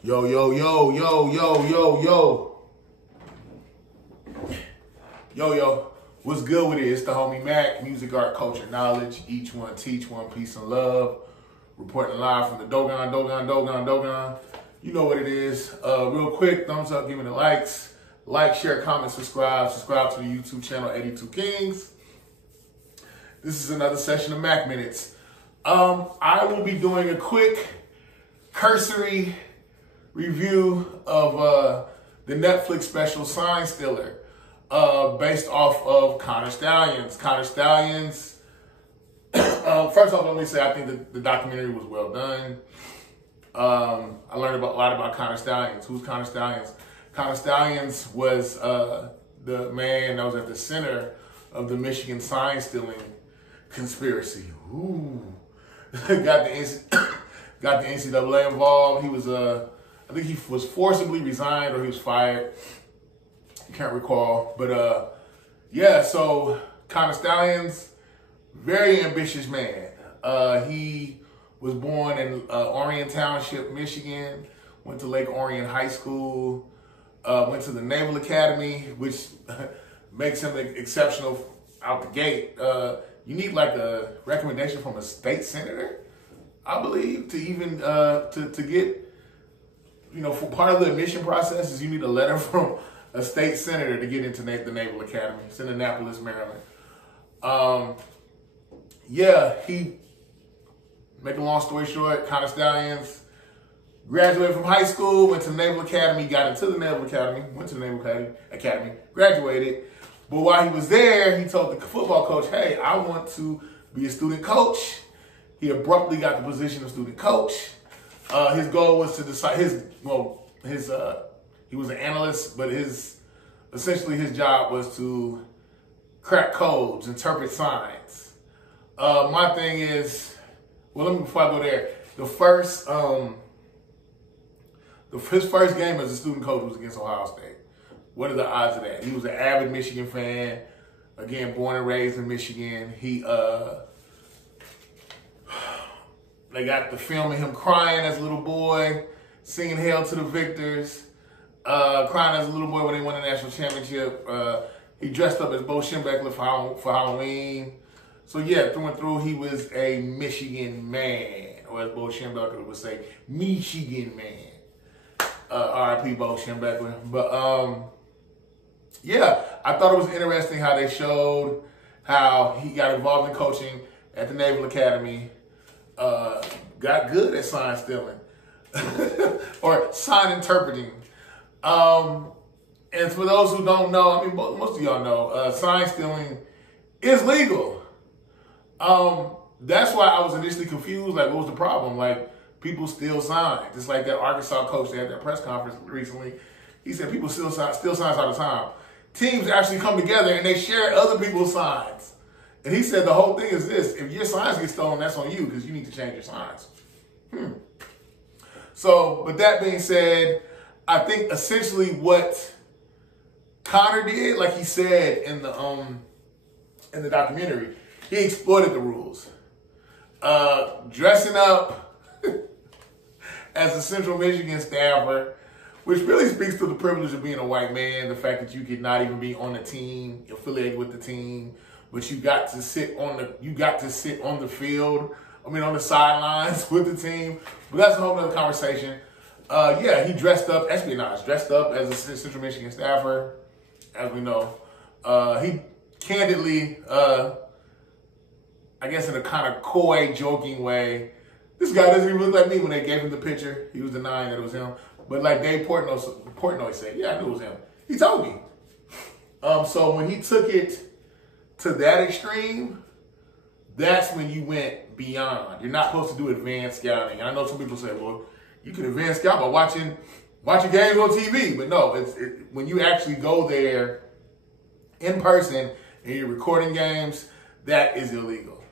Yo, yo, yo, yo, yo, yo, yo. Yo, yo. What's good with it? It's the homie MACK, music, art, culture, knowledge. Each one teach one, peace and love. Reporting live from the Dogon. You know what it is. Real quick, thumbs up, give me the likes. Like, share, comment, subscribe. Subscribe to the YouTube channel, 82 Kings. This is another session of MACK Minutes. I will be doing a quick, cursory review of the Netflix special Sign Stealer, based off of Stalions. Stalions. First off, let me say I think the documentary was well done. I learned a lot about Stalions. Who's Stalions? Stalions was the man that was at the center of the Michigan sign stealing conspiracy. Ooh. got the NCAA involved. He was I think he was forcibly resigned or he was fired. I can't recall. But yeah, so Stalions, very ambitious man. He was born in Orion Township, Michigan, went to Lake Orion High School, went to the Naval Academy, which makes him exceptional out the gate. You need like a recommendation from a state senator, I believe, to even to get, you know, for part of the admission process is you need a letter from a state senator to get into the Naval Academy. It's in Annapolis, Maryland. Yeah, make a long story short, Stalions graduated from high school, went to the Naval Academy, got into the Naval Academy, went to the Naval Academy, graduated. But while he was there, he told the football coach, hey, I want to be a student coach. He abruptly got the position of student coach. His goal was to decide he was an analyst, but essentially his job was to crack codes, interpret signs. My thing is, before I go there, his first game as a student coach was against Ohio State. What are the odds of that? He was an avid Michigan fan. Again, born and raised in Michigan. They got the film of him crying as a little boy, singing Hail to the Victors, crying as a little boy when they won the national championship. He dressed up as Bo Schembechler for Halloween. So yeah, through and through, he was a Michigan man, or as Bo Schembechler would say, Michigan man. R.I.P. Bo Schembechler. But yeah, I thought it was interesting how they showed how he got involved in coaching at the Naval Academy, got good at sign stealing or sign interpreting. And for those who don't know, I mean, most of y'all know, sign stealing is legal. That's why I was initially confused. Like, what was the problem? Like, people steal signs. Just like that Arkansas coach, they had that press conference recently. He said people steal signs all the time. Teams actually come together and they share other people's signs. And he said the whole thing is this: if your signs get stolen, that's on you because you need to change your signs. So, with that being said, I think essentially what Connor did, like he said in the documentary, he exploited the rules. Dressing up as a Central Michigan staffer, which really speaks to the privilege of being a white man, the fact that you could not even be on the team, affiliated with the team, but you got to sit on the field, on the sidelines with the team. But that's a whole nother conversation. Yeah, he dressed up, espionage, dressed up as a Central Michigan staffer, as we know. He candidly, I guess in a kind of coy, joking way, this guy doesn't even look like me when they gave him the picture. He was denying that it was him. But like Dave Portnoy said, yeah, I knew it was him. He told me. So when he took it to that extreme, that's when you went beyond. You're not supposed to do advanced scouting. I know some people say, well, you can advance scout by watching games on TV. But no, when you actually go there in person and you're recording games, that is illegal.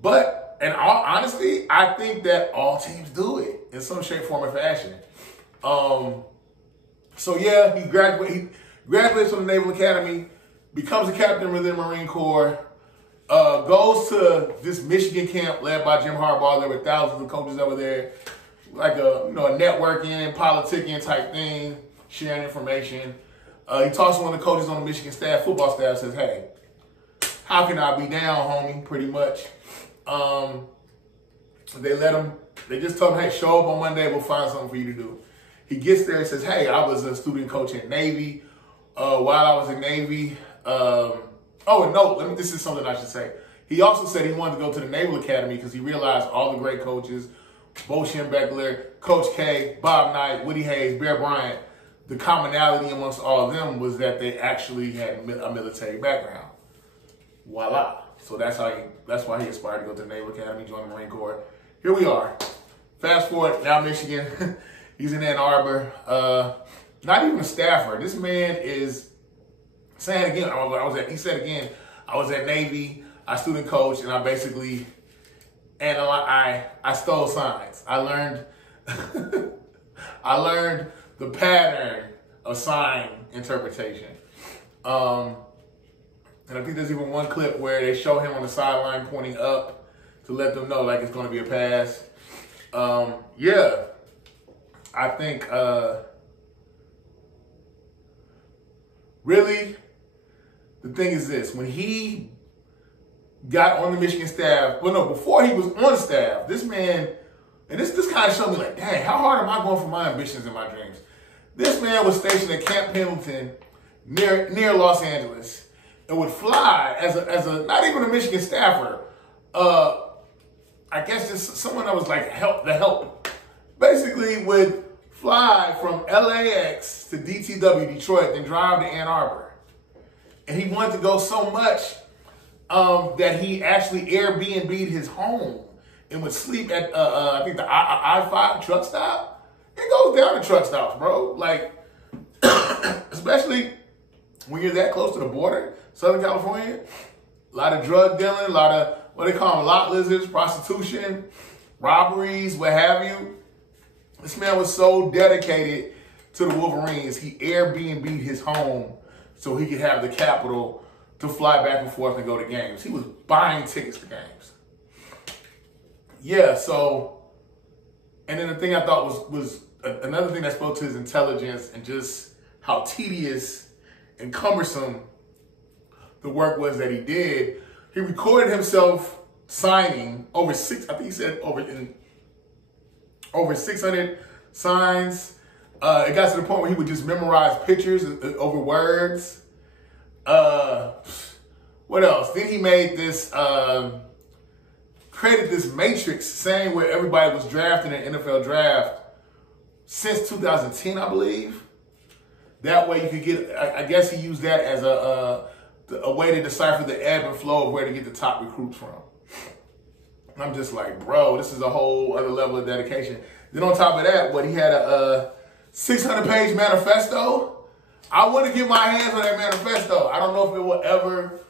But, and honestly, I think that all teams do it in some shape, form, or fashion. So yeah, he graduates from the Naval Academy, becomes a captain within the Marine Corps, goes to this Michigan camp led by Jim Harbaugh. There were thousands of coaches over there. like a a networking, politicking type thing, sharing information. He talks to one of the coaches on the Michigan football staff, says, "Hey, how can I be down, homie?" Pretty much. They just told him, "Hey, show up on Monday, we'll find something for you to do." He gets there and says, "Hey, I was a student coach in Navy. While I was in Navy, this is something I should say. He also said he wanted to go to the Naval Academy because he realized all the great coaches, Bo Schembechler, Coach K, Bob Knight, Woody Hayes, Bear Bryant, the commonality amongst all of them was that they actually had a military background. Voila. So that's why he aspired to go to the Naval Academy, join the Marine Corps. Here we are. Fast forward, now Michigan. He's in Ann Arbor. Not even a staffer. This man is saying again, I was at Navy, I student coach, and I basically, and I stole signs. I learned the pattern of sign interpretation. And I think there's even one clip where they show him on the sideline pointing up to let them know like it's going to be a pass. I think really the thing is this: when he got on the Michigan staff, before he was on staff, this man, and this kind of showed me like, dang, how hard am I going for my ambitions and my dreams? This man was stationed at Camp Pendleton near Los Angeles and would fly as a not even a Michigan staffer, I guess just someone that was like the help. Basically would fly from LAX to DTW, Detroit, then drive to Ann Arbor. And he wanted to go so much that he actually Airbnb'd his home and would sleep at, I think the I-5 truck stop. It goes down to truck stops, bro. Like, especially when you're that close to the border, Southern California, a lot of drug dealing, a lot of what they call them, lot lizards, prostitution, robberies, what have you. This man was so dedicated to the Wolverines, he Airbnb'd his home so he could have the capital to fly back and forth and go to games. He was buying tickets to games. Yeah, so, and then the thing I thought was another thing that spoke to his intelligence and just how tedious and cumbersome the work was that he did. He recorded himself signing over 600 signs. It got to the point where he would just memorize pictures over words. What else? Then he made this, created this matrix saying where everybody was drafted in an NFL draft since 2010, I believe. That way you could get, I guess he used that as a way to decipher the ebb and flow of where to get the top recruits from. And I'm just like, bro, this is a whole other level of dedication. Then on top of that, he had a 600-page manifesto. I want to get my hands on that manifesto. I don't know if it will ever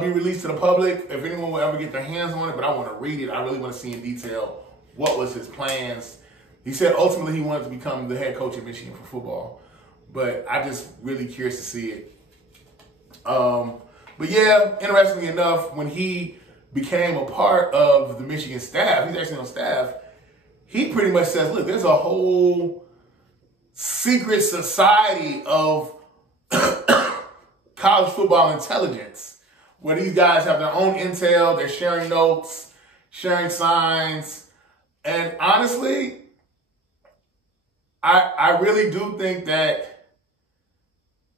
be released to the public, if anyone will ever get their hands on it, but I want to read it. I really want to see in detail what was his plans. He said ultimately he wanted to become the head coach at Michigan for football, but I just really curious to see it. But yeah, interestingly enough, when he became a part of the Michigan staff, he's actually on staff, he pretty much says, look, there's a whole secret society of college football intelligence where these guys have their own intel, they're sharing notes, sharing signs. And honestly, I really do think that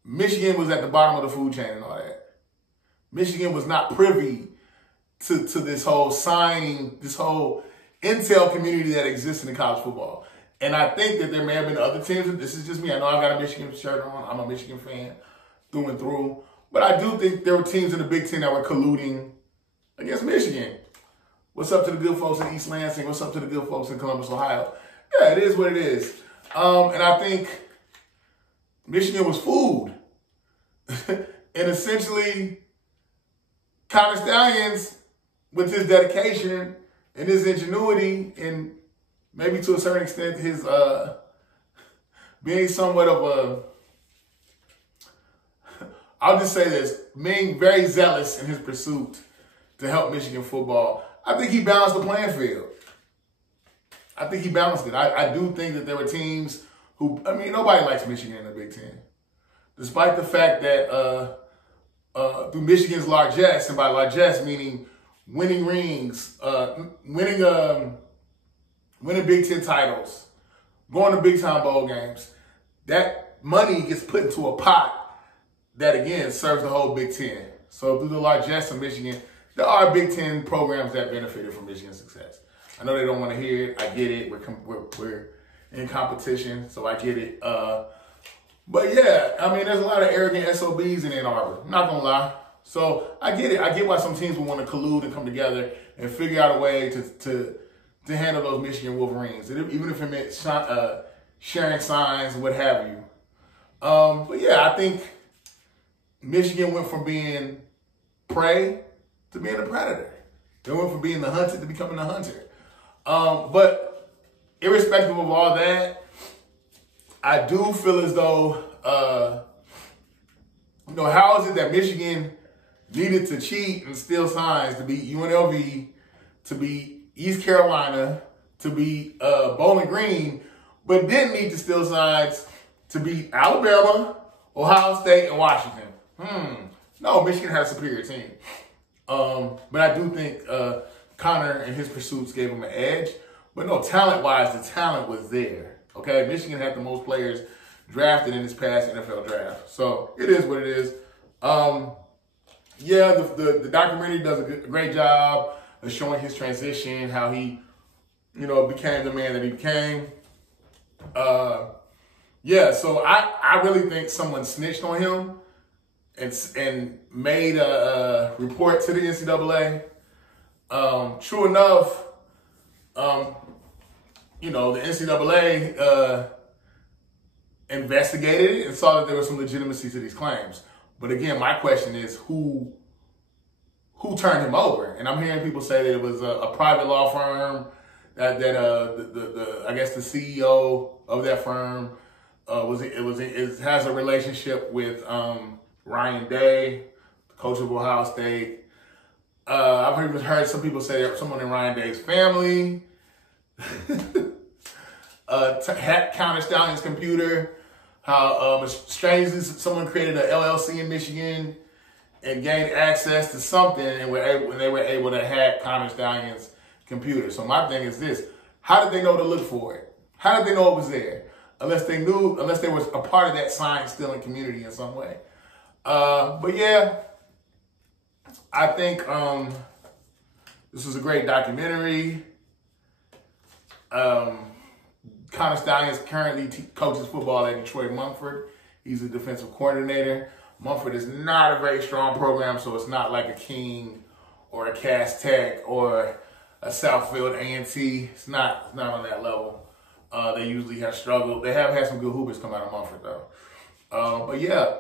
Michigan was at the bottom of the food chain and all that. Michigan was not privy to this whole signing, this whole intel community that exists in college football. And I think that there may have been other teams. This is just me. I know I've got a Michigan shirt on. I'm a Michigan fan through and through. But I do think there were teams in the Big Ten that were colluding against Michigan. What's up to the good folks in East Lansing? What's up to the good folks in Columbus, Ohio? Yeah, it is what it is. And I think Michigan was fooled. And essentially, Connor Stalions, with his dedication and his ingenuity and maybe to a certain extent his being somewhat of a, I'll just say this, being very zealous in his pursuit to help Michigan football, I think he balanced the playing field. I think he balanced it. I do think that there were teams who, I mean, nobody likes Michigan in the Big Ten. Despite the fact that through Michigan's largesse, and by largesse meaning winning rings, winning Big Ten titles, going to big time bowl games, that money gets put into a pot that, again, serves the whole Big Ten. So through the largesse of Michigan, there are Big Ten programs that benefited from Michigan's success. I know they don't want to hear it. I get it. We're in competition, so I get it. But yeah, I mean, there's a lot of arrogant SOBs in Ann Arbor. I'm not gonna lie. So I get it. I get why some teams would want to collude and come together and figure out a way to handle those Michigan Wolverines, even if it meant sharing signs and what have you. But yeah, I think Michigan went from being prey to being a predator. They went from being the hunted to becoming the hunter. But irrespective of all that, I do feel as though, how is it that Michigan needed to cheat and steal signs to beat UNLV, to beat East Carolina, to beat Bowling Green, but didn't need to steal signs to beat Alabama, Ohio State, and Washington? No, Michigan has a superior team. But I do think Connor and his pursuits gave him an edge. But no, talent-wise, the talent was there. Okay, Michigan had the most players drafted in this past NFL draft. So it is what it is. Yeah, the documentary does a great job of showing his transition, how he, became the man that he became. Yeah, so I really think someone snitched on him and made a report to the NCAA. True enough, the NCAA investigated it and saw that there was some legitimacy to these claims. But again, my question is who turned him over? And I'm hearing people say that it was a private law firm that I guess the CEO of that firm has a relationship with Ryan Day, the coach of Ohio State. I've heard some people say that someone in Ryan Day's family hacked Counter Stalions' computer. How strangely someone created an LLC in Michigan and gained access to something, and they were able to hack Counter Stalions' computer. So my thing is this: how did they know to look for it? How did they know it was there? Unless they was a part of that sign stealing community in some way. But yeah, I think this was a great documentary. Connor Stalions currently coaches football at Detroit Mumford. He's a defensive coordinator. Mumford is not a very strong program, so it's not like a King or a Cass Tech or a Southfield A&T. It's not on that level. They usually have struggled. They have had some good hoopers come out of Mumford, though. But yeah,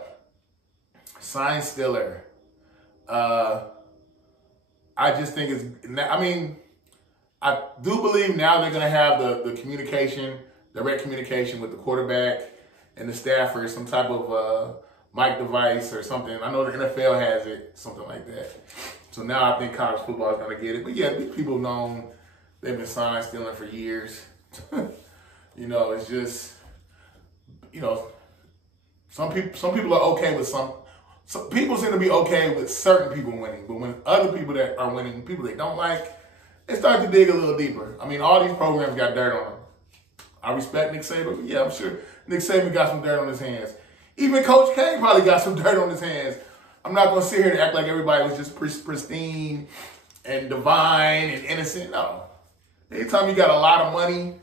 sign stealer. I just think I do believe now they're going to have the communication, direct communication with the quarterback and the staffers, some type of mic device or something. I know the NFL has it, something like that. So now I think college football is going to get it. But yeah, these people known they've been sign stealing for years. It's just, some people are okay with some people seem to be okay with certain people winning. But when other people that are winning, people they don't like, they start to dig a little deeper. I mean, all these programs got dirt on them. I respect Nick Saban, but yeah, I'm sure Nick Saban got some dirt on his hands. Even Coach K probably got some dirt on his hands. I'm not going to sit here and act like everybody was just pristine and divine and innocent. No. Anytime you got a lot of money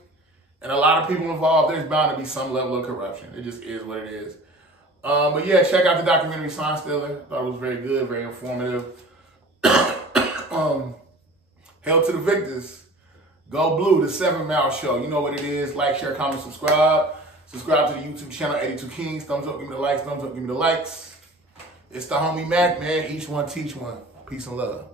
and a lot of people involved, there's bound to be some level of corruption. It just is what it is. But yeah, check out the documentary Sign Stealer. Thought it was very good, very informative. Hail to the victors. Go Blue, the 7 Mile Show. You know what it is. Like, share, comment, subscribe. Subscribe to the YouTube channel, 82 Kings. Thumbs up, give me the likes. Thumbs up, give me the likes. It's the homie Mac, man. Each one teach one. Peace and love.